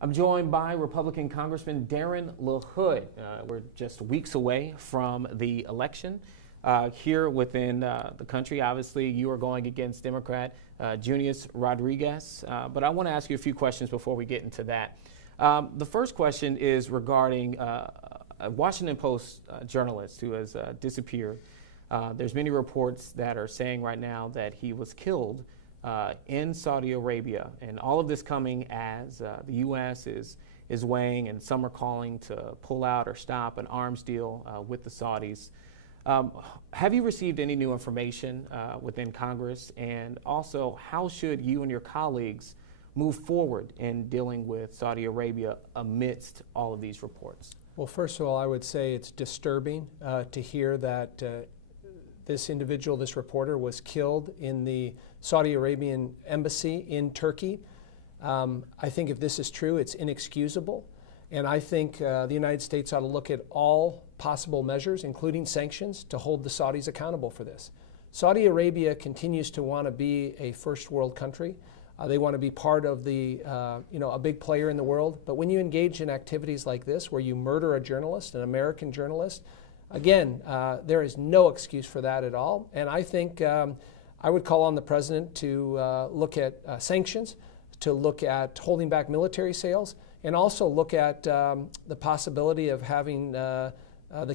I'm joined by Republican Congressman Darin Lahood. We're just weeks away from the election here within the country. Obviously, you are going against Democrat Junius Rodriguez. But I want to ask you a few questions before we get into that. The first question is regarding a Washington Post journalist who has disappeared. There's many reports that are saying right now that he was killed in Saudi Arabia, and all of this coming as the U.S. is weighing, and some are calling to pull out or stop an arms deal with the Saudis. Have you received any new information within Congress? And also, how should you and your colleagues move forward in dealing with Saudi Arabia amidst all of these reports? Well, first of all, I would say it's disturbing to hear that this individual, this reporter, was killed in the Saudi Arabian embassy in Turkey. I think if this is true, it's inexcusable. And I think the United States ought to look at all possible measures, including sanctions, to hold the Saudis accountable for this. Saudi Arabia continues to want to be a first world country. They want to be part of the, a big player in the world. But when you engage in activities like this, where you murder a journalist, an American journalist, again, there is no excuse for that at all. And I think I would call on the president to look at sanctions, to look at holding back military sales, and also look at the possibility of having the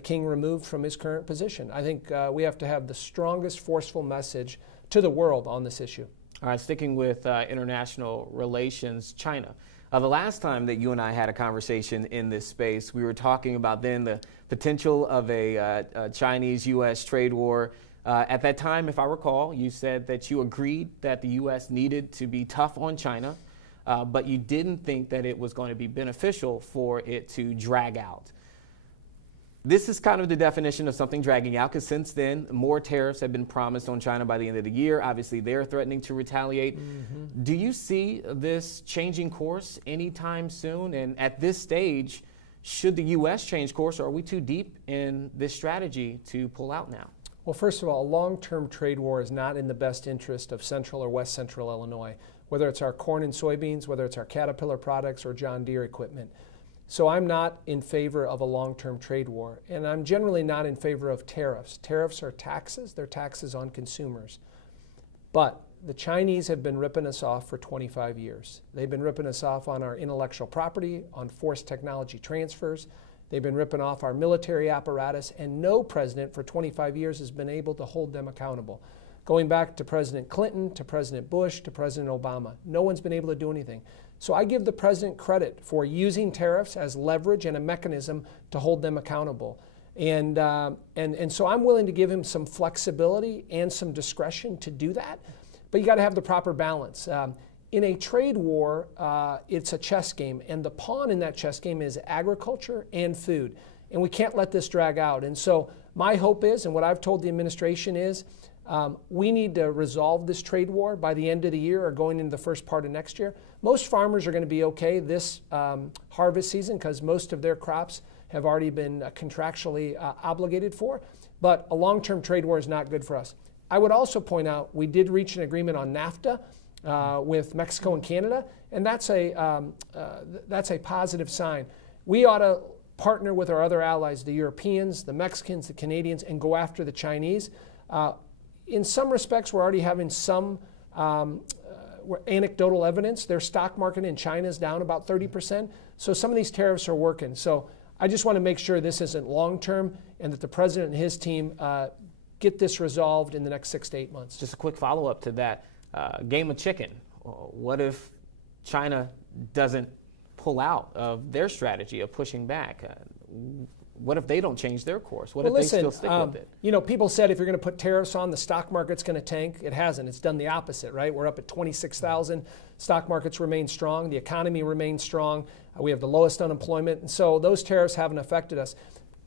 king removed from his current position. I think we have to have the strongest forceful message to the world on this issue. All right, sticking with international relations, China. The last time that you and I had a conversation in this space, we were talking about then the potential of a Chinese-U.S. trade war. At that time, if I recall, you said that you agreed that the U.S. needed to be tough on China, but you didn't think that it was going to be beneficial for it to drag out. This is kind of the definition of something dragging out, because since then, more tariffs have been promised on China by the end of the year. Obviously, they're threatening to retaliate. Mm-hmm. Do you see this changing course anytime soon? And at this stage, should the U.S. change course, or are we too deep in this strategy to pull out now? Well, first of all, a long-term trade war is not in the best interest of central or west central Illinois, whether it's our corn and soybeans, whether it's our Caterpillar products or John Deere equipment. So I'm not in favor of a long-term trade war, and I'm generally not in favor of tariffs. Tariffs are taxes. They're taxes on consumers. But the Chinese have been ripping us off for 25 years. They've been ripping us off on our intellectual property, on forced technology transfers. They've been ripping off our military apparatus, and no president for 25 years has been able to hold them accountable. Going back to President Clinton, to President Bush, to President Obama, no one's been able to do anything. So I give the president credit for using tariffs as leverage and a mechanism to hold them accountable. And so I'm willing to give him some flexibility and some discretion to do that. But you got to have the proper balance. In a trade war, it's a chess game, and the pawn in that chess game is agriculture and food. And we can't let this drag out. And so my hope is, and what I've told the administration is, we need to resolve this trade war by the end of the year or going into the first part of next year. Most farmers are going to be okay this harvest season because most of their crops have already been contractually obligated for. But a long-term trade war is not good for us. I would also point out we did reach an agreement on NAFTA with Mexico and Canada, and that's a positive sign. We ought to partner with our other allies, the Europeans, the Mexicans, the Canadians, and go after the Chinese. In some respects, we're already having some anecdotal evidence. Their stock market in China is down about 30%. So some of these tariffs are working. So I just want to make sure this isn't long-term and that the president and his team get this resolved in the next 6 to 8 months. Just a quick follow-up to that. Game of chicken. What if China doesn't pull out of their strategy of pushing back? What if they don't change their course? What if they still stick with it? You know, people said if you're going to put tariffs on, the stock market's going to tank. It hasn't. It's done the opposite, right? We're up at 26,000. Stock markets remain strong. The economy remains strong. We have the lowest unemployment. And so those tariffs haven't affected us.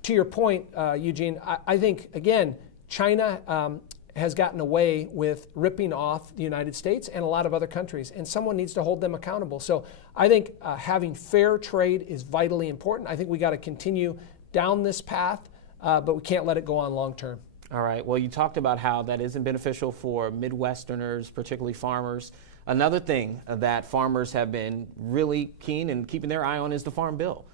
To your point, Eugene, I think, again, China has gotten away with ripping off the United States and a lot of other countries, and someone needs to hold them accountable. So I think having fair trade is vitally important. I think we got to continue down this path, but we can't let it go on long term. All right. Well, you talked about how that isn't beneficial for Midwesterners, particularly farmers. Another thing that farmers have been really keen and keeping their eye on is the Farm Bill.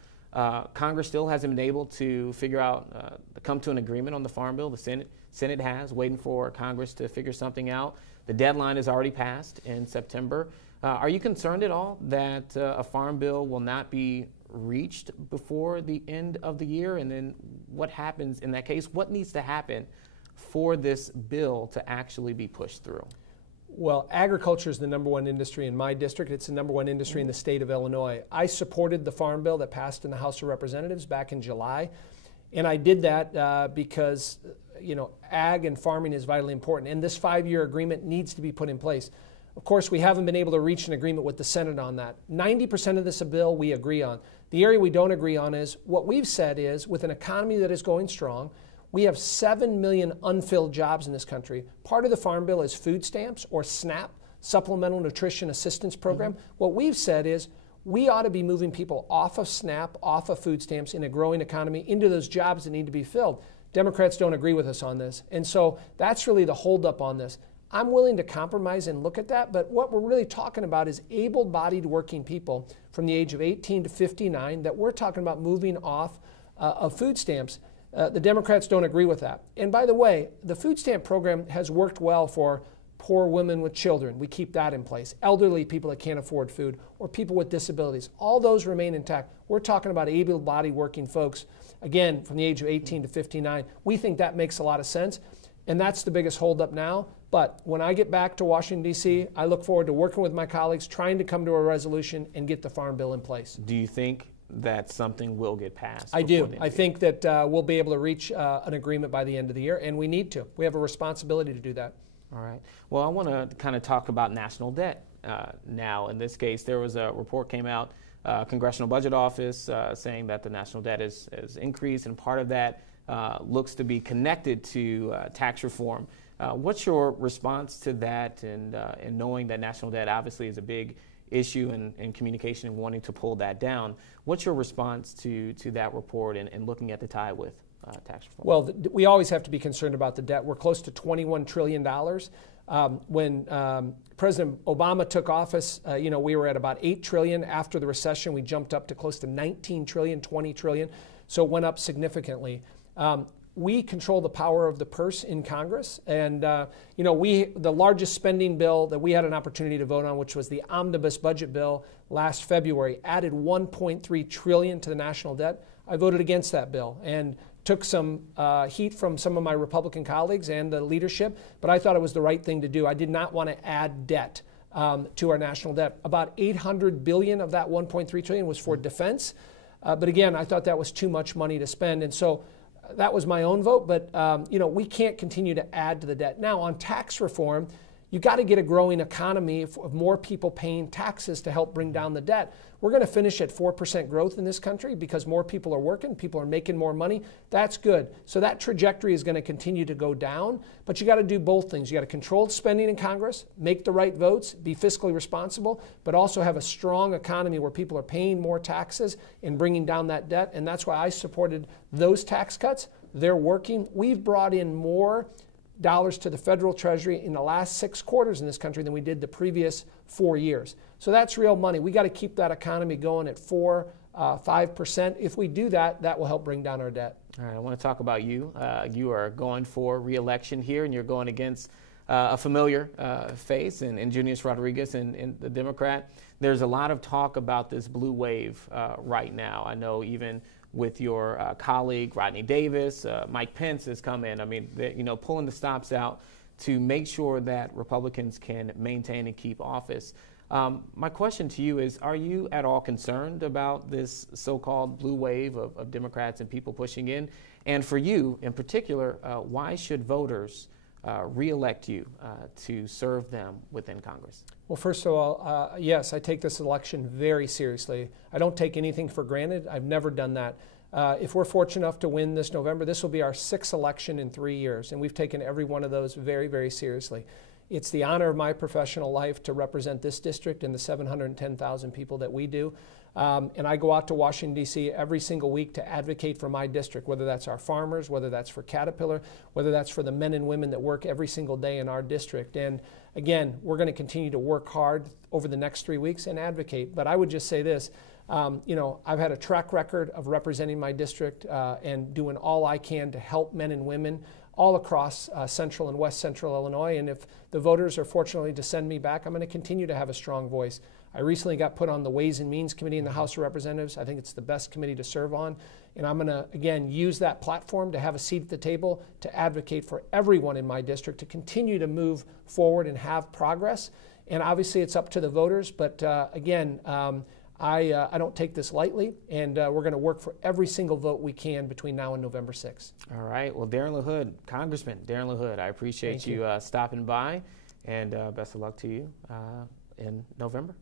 Congress still hasn't been able to figure out, come to an agreement on the Farm Bill. The Senate has, waiting for Congress to figure something out. The deadline is already passed in September. Are you concerned at all that a Farm Bill will not be reached before the end of the year? And then what happens in that case? What needs to happen for this bill to actually be pushed through? Well, agriculture is the #1 industry in my district. It's the #1 industry in the state of Illinois. I supported the Farm Bill that passed in the House of Representatives back in July. And I did that because, ag and farming is vitally important. And this 5-year agreement needs to be put in place. Of course, we haven't been able to reach an agreement with the Senate on that. 90% of this bill we agree on. The area we don't agree on is what we've said is with an economy that is going strong, we have 7 million unfilled jobs in this country. Part of the Farm Bill is food stamps or SNAP, Supplemental Nutrition Assistance Program. What we've said is we ought to be moving people off of SNAP, off of food stamps in a growing economy into those jobs that need to be filled. Democrats don't agree with us on this. And so that's really the holdup on this. I'm willing to compromise and look at that, but what we're really talking about is able-bodied working people from the age of 18 to 59 that we're talking about moving off of food stamps. The Democrats don't agree with that. And by the way, the food stamp program has worked well for poor women with children. We keep that in place. Elderly people that can't afford food or people with disabilities. All those remain intact. We're talking about able-bodied working folks, again, from the age of 18 to 59. We think that makes a lot of sense, and that's the biggest holdup now. But when I get back to Washington, D.C., I look forward to working with my colleagues, trying to come to a resolution and get the Farm Bill in place. Do you think that something will get passed? I do. I think that we'll be able to reach an agreement by the end of the year, and we need to. We have a responsibility to do that. All right. Well, I want to kind of talk about national debt now. In this case, there was a report came out, Congressional Budget Office, saying that the national debt has increased, and part of that looks to be connected to tax reform. What's your response to that, and knowing that national debt obviously is a big issue in communication and wanting to pull that down? What's your response to that report and looking at the tie with tax reform? Well, we always have to be concerned about the debt. We're close to $21 trillion. When President Obama took office, we were at about $8 trillion. After the recession, we jumped up to close to $19 trillion, $20 trillion. So it went up significantly. We control the power of the purse in Congress, and the largest spending bill that we had an opportunity to vote on, which was the omnibus budget bill last February, added $1.3 trillion to the national debt. I voted against that bill and took some heat from some of my Republican colleagues and the leadership, but I thought it was the right thing to do. I did not want to add debt to our national debt. About $800 billion of that $1.3 trillion was for defense, but again, I thought that was too much money to spend, and so that was my own vote, but we can't continue to add to the debt. Now, on tax reform, you got to get a growing economy of more people paying taxes to help bring down the debt. We're going to finish at 4% growth in this country because more people are working, people are making more money. That's good. So that trajectory is going to continue to go down, but you got to do both things. You got to control spending in Congress, make the right votes, be fiscally responsible, but also have a strong economy where people are paying more taxes and bringing down that debt. And that's why I supported those tax cuts. They're working. We've brought in more dollars to the federal treasury in the last 6 quarters in this country than we did the previous 4 years. So that's real money. We got to keep that economy going at 5%. If we do that, that will help bring down our debt. All right, I want to talk about you. You are going for re-election here, and you're going against a familiar face in Junius Rodriguez and the Democrat. There's a lot of talk about this blue wave right now. I know even with your colleague Rodney Davis, Mike Pence has come in. I mean, pulling the stops out to make sure that Republicans can maintain and keep office. My question to you is, are you at all concerned about this so-called blue wave of Democrats and people pushing in? And for you in particular, why should voters re-elect you to serve them within Congress? Well, first of all, yes, I take this election very seriously. I don't take anything for granted. I've never done that. If we're fortunate enough to win this November, this will be our 6th election in 3 years, and we've taken every one of those very, very seriously. It's the honor of my professional life to represent this district and the 710,000 people that we do. And I go out to Washington, D.C. every single week to advocate for my district, whether that's our farmers, whether that's for Caterpillar, whether that's for the men and women that work every single day in our district. And again, we're going to continue to work hard over the next 3 weeks and advocate. But I would just say this, I've had a track record of representing my district and doing all I can to help men and women all across central and west central Illinois. And if the voters are fortunately to send me back, I'm going to continue to have a strong voice. I recently got put on the Ways and Means Committee in the House of Representatives. I think it's the best committee to serve on. And I'm going to, again, use that platform to have a seat at the table to advocate for everyone in my district to continue to move forward and have progress. And obviously it's up to the voters, but again, I don't take this lightly, and we're going to work for every single vote we can between now and November 6th. All right. Well, Darin Lahood, Congressman Darin Lahood, I appreciate you stopping by, and best of luck to you in November.